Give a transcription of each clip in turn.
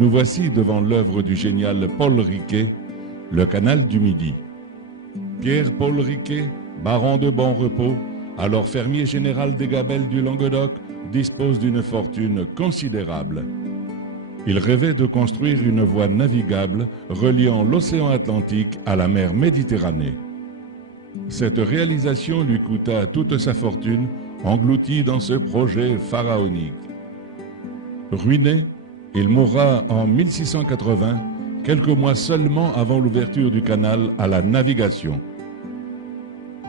Nous voici devant l'œuvre du génial Paul Riquet, le canal du Midi. Pierre-Paul Riquet, baron de Bon Repos, alors fermier général des Gabelles du Languedoc, dispose d'une fortune considérable. Il rêvait de construire une voie navigable reliant l'océan Atlantique à la mer Méditerranée. Cette réalisation lui coûta toute sa fortune, engloutie dans ce projet pharaonique. Ruiné, il mourra en 1680, quelques mois seulement avant l'ouverture du canal à la navigation.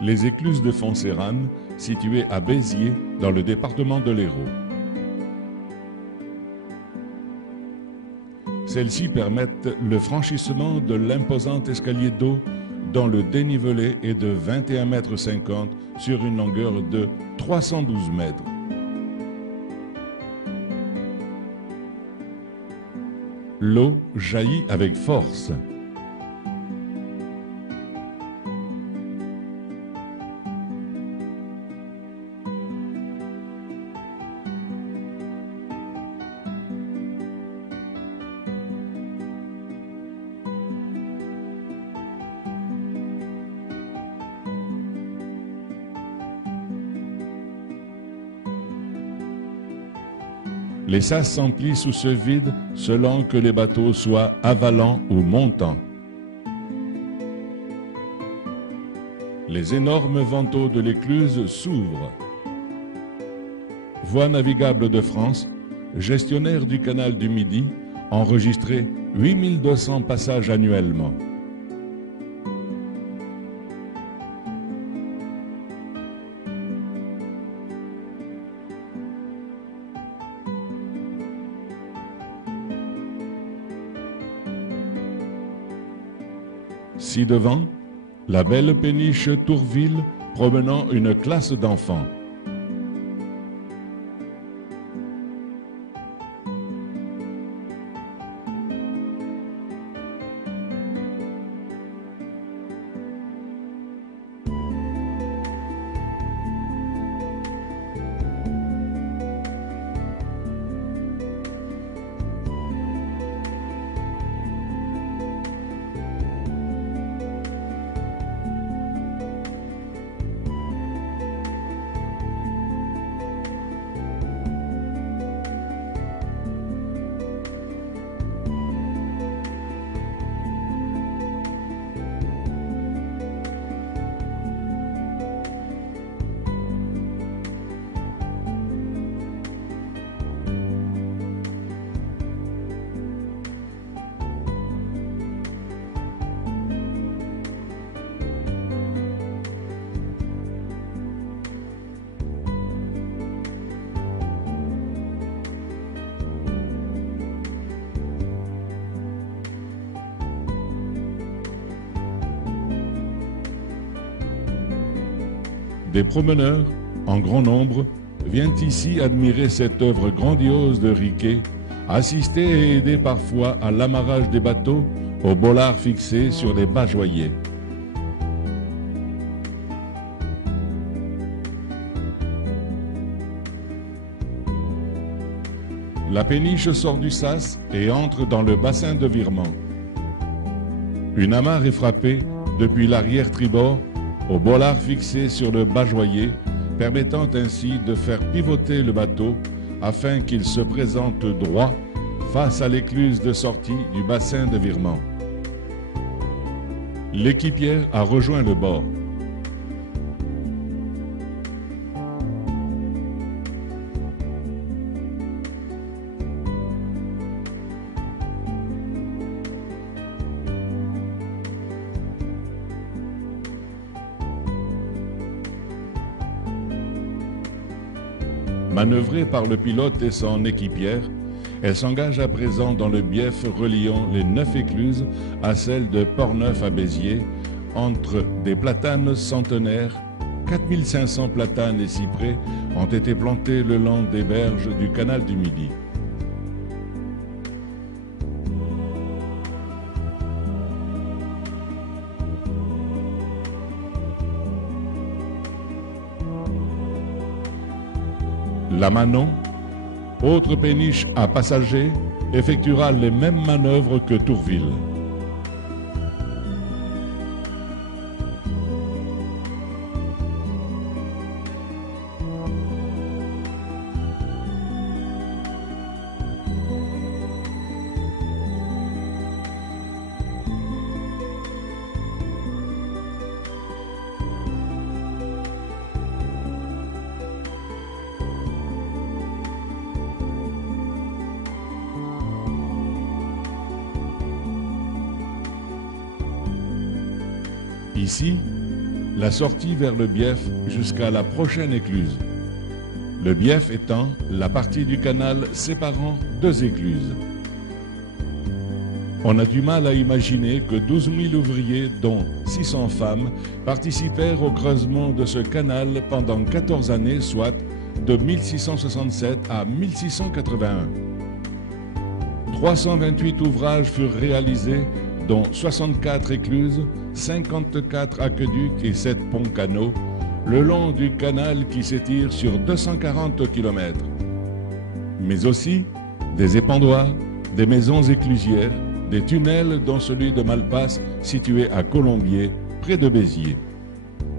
Les écluses de Foncérane, situées à Béziers, dans le département de l'Hérault. Celles-ci permettent le franchissement de l'imposant escalier d'eau dont le dénivelé est de 21,50 mètres sur une longueur de 312 mètres. L'eau jaillit avec force. Les sas s'emplissent ou se vident selon que les bateaux soient avalants ou montants. Les énormes vantaux de l'écluse s'ouvrent. Voie navigable de France, gestionnaire du canal du Midi, enregistré 8200 passages annuellement. Ci-devant, la belle péniche Tourville promenant une classe d'enfants. Des promeneurs, en grand nombre, viennent ici admirer cette œuvre grandiose de Riquet, assister et aider parfois à l'amarrage des bateaux aux bollards fixés sur les bajoyers. La péniche sort du sas et entre dans le bassin de virement. Une amarre est frappée depuis l'arrière tribord au bollard fixé sur le bajoyer, permettant ainsi de faire pivoter le bateau afin qu'il se présente droit face à l'écluse de sortie du bassin de virement. L'équipière a rejoint le bord. Manœuvrée par le pilote et son équipière, elle s'engage à présent dans le bief reliant les 9 écluses à celle de Portneuf à Béziers, entre des platanes centenaires. 4500 platanes et cyprès ont été plantés le long des berges du canal du Midi. La Manon, autre péniche à passagers, effectuera les mêmes manœuvres que Tourville. Ici, la sortie vers le bief jusqu'à la prochaine écluse. Le bief étant la partie du canal séparant 2 écluses. On a du mal à imaginer que 12 000 ouvriers, dont 600 femmes, participèrent au creusement de ce canal pendant 14 années, soit de 1667 à 1681. 328 ouvrages furent réalisés, dont 64 écluses, 54 aqueducs et 7 ponts-canaux, le long du canal qui s'étire sur 240 km. Mais aussi des épandoirs, des maisons éclusières, des tunnels dont celui de Malpasse situé à Colombier, près de Béziers.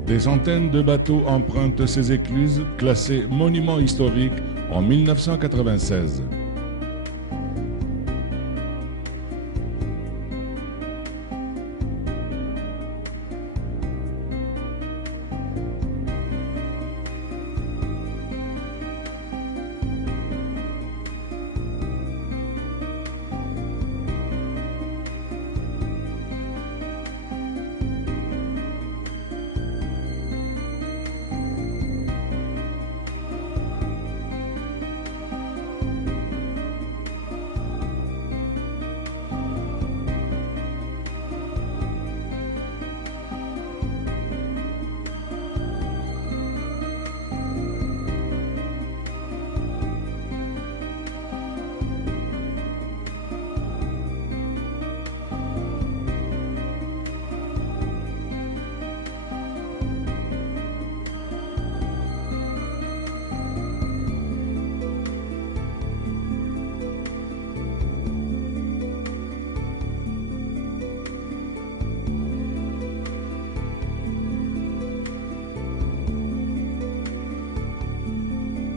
Des centaines de bateaux empruntent ces écluses classées monuments historiques en 1996.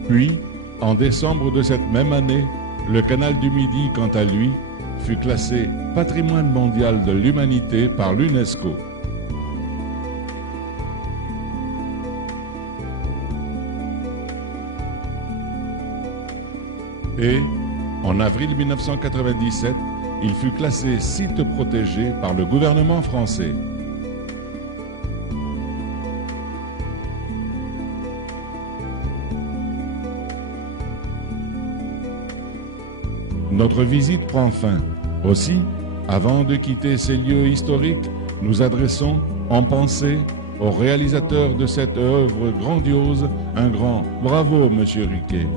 Puis, en décembre de cette même année, le canal du Midi, quant à lui, fut classé Patrimoine mondial de l'humanité par l'UNESCO. Et, en avril 1997, il fut classé site protégé par le gouvernement français. Notre visite prend fin. Aussi, avant de quitter ces lieux historiques, nous adressons, en pensée, au réalisateur de cette œuvre grandiose, un grand bravo, Monsieur Riquet.